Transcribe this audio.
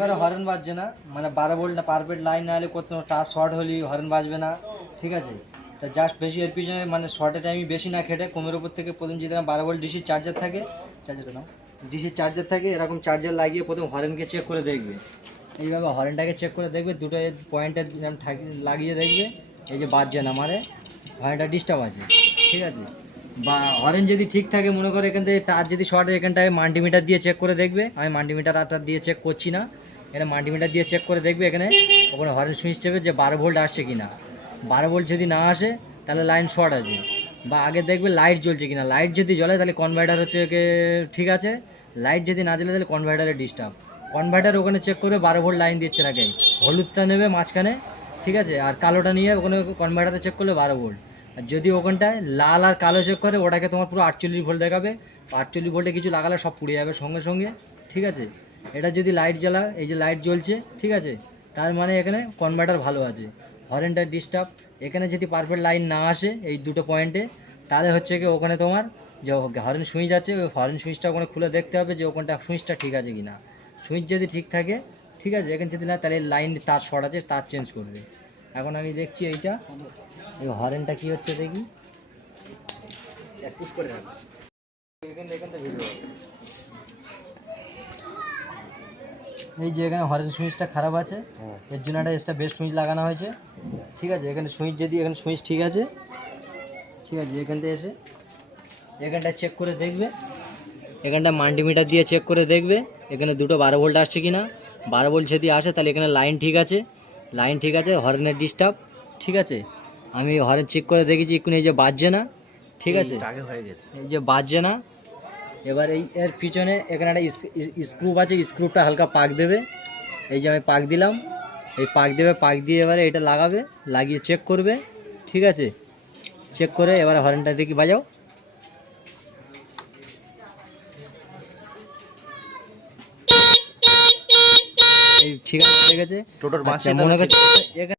করো হরেন বাজছে না মানে বারো ভোল্ট পারফেক্ট লাইন না হলে কোথাও টাচ শর্ট হলে হরেন বাজবে না, ঠিক আছে? তা জাস্ট বেশি এর পিছনে মানে শর্টের টাইমে বেশি না খেটে কমের উপর থেকে প্রথম যদি আমার বারো ভোল্ট ডিসি চার্জার থাকে চার্জারটা নাও ডিসি চার্জার থাকে, এরকম চার্জার লাগিয়ে প্রথম হরেনকে চেক করে দেখবে। এইভাবে হরেনটাকে চেক করে দেখবে, দুটো পয়েন্টে লাগিয়ে দেখবে, এই যে বাজছে না মানে হরেনটা ডিস্টার্ব আছে, ঠিক আছে? বা হরেন যদি ঠিক থাকে, মনে করো এখান থেকে টাচ যদি শর্ট এখানটায় মাল্টিমিটার দিয়ে চেক করে দেখবে। আমি মাল্টিমিটার আটার দিয়ে চেক করছি না। এখানে মাল্টিমিটার দিয়ে চেক করে দেখবে এখানে ওখানে হরেন সুইচ চেপে যে বারো ভোল্ট আসছে কি না বারো ভোল্ট যদি না আসে, তাহলে লাইন শর্ট আছে। বা আগে দেখবে লাইট জ্বলছে কি না লাইট যদি জ্বলে, তাহলে কনভার্টার হচ্ছে ঠিক আছে। লাইট যদি না জ্বলে, তাহলে কনভার্টারে ডিস্টার্ব কনভার্টার ওখানে চেক করবে, বারো ভোল্ট লাইন দিচ্ছে নাকি হলুদটা নেবে মাঝখানে, ঠিক আছে? আর কালোটা নিয়ে ওখানে কনভার্টারে চেক করলে বারো ভোল্ট আর যদি ওখানটায় লাল আর কালো চেক করে, ওটাকে তোমার পুরো আটচল্লিশ ভোল্ট দেখাবে। আটচল্লিশ ভোল্টে কিছু লাগালে সব পুড়ে যাবে সঙ্গে সঙ্গে, ঠিক আছে? এটা যদি লাইট জ্বালা, এই যে লাইট জ্বলছে, ঠিক আছে? তার মানে এখানে কনভার্টার ভালো আছে। হরেনটা ডিস্টার্ব এখানে যদি পারফেক্ট লাইন না আসে, এই দুটো পয়েন্টে তাহলে হচ্ছে কি ওখানে তোমার যে হরেন সুইচ আছে, ওই হরেন সুইচটা ওখানে খুলে দেখতে হবে যে ওখানটা সুইচটা ঠিক আছে কি না সুইচ যদি ঠিক থাকে, ঠিক আছে? এখানে যদি না, তাহলে লাইন তার শর্ট আছে, তার চেঞ্জ করবে। এখন আমি দেখছি এইটা। এই হরেনটা কি হচ্ছে দেখি। পুশ করে এখানে এই যে এখানে হরেন সুইচটা খারাপ আছে। এর জন্য একটা এক্সট্রা বেস্ট সুইচ লাগানো হয়েছে। ঠিক আছে এখানে সুইচ যদি এখানে সুইচ ঠিক আছে। ঠিক আছে এখানটা এসে এখানটা চেক করে দেখবে। এখানটা মাল্টিমিটার দিয়ে চেক করে দেখবে। এখানে দুটো বারো ভোল্ট আসছে কি না বারো ভোল্ট যদি আসে তাহলে এখানে লাইন ঠিক আছে। লাইন ঠিক আছে হরেনের ডিস্টার্ব ঠিক আছে? আমি হরেন চেক করে দেখেছি এখন এই যে বাজছে না ঠিক আছে? আগে হয়ে গেছে। এই যে বাজছে না এবার এই এর পিছনে এখানে একটা স্ক্রুপ আছে স্ক্রুপটা হালকা পাক দেবে। এই যে আমি পাক দিলাম এই পাক দেবে পাক দিয়ে এবারে এটা লাগাবে লাগিয়ে চেক করবে ঠিক আছে? চেক করে এবারে হরেনটা দেখি বাজাও। ঠিক আছে ঠিক আছে টোটোর আচ্ছা, মনে করছে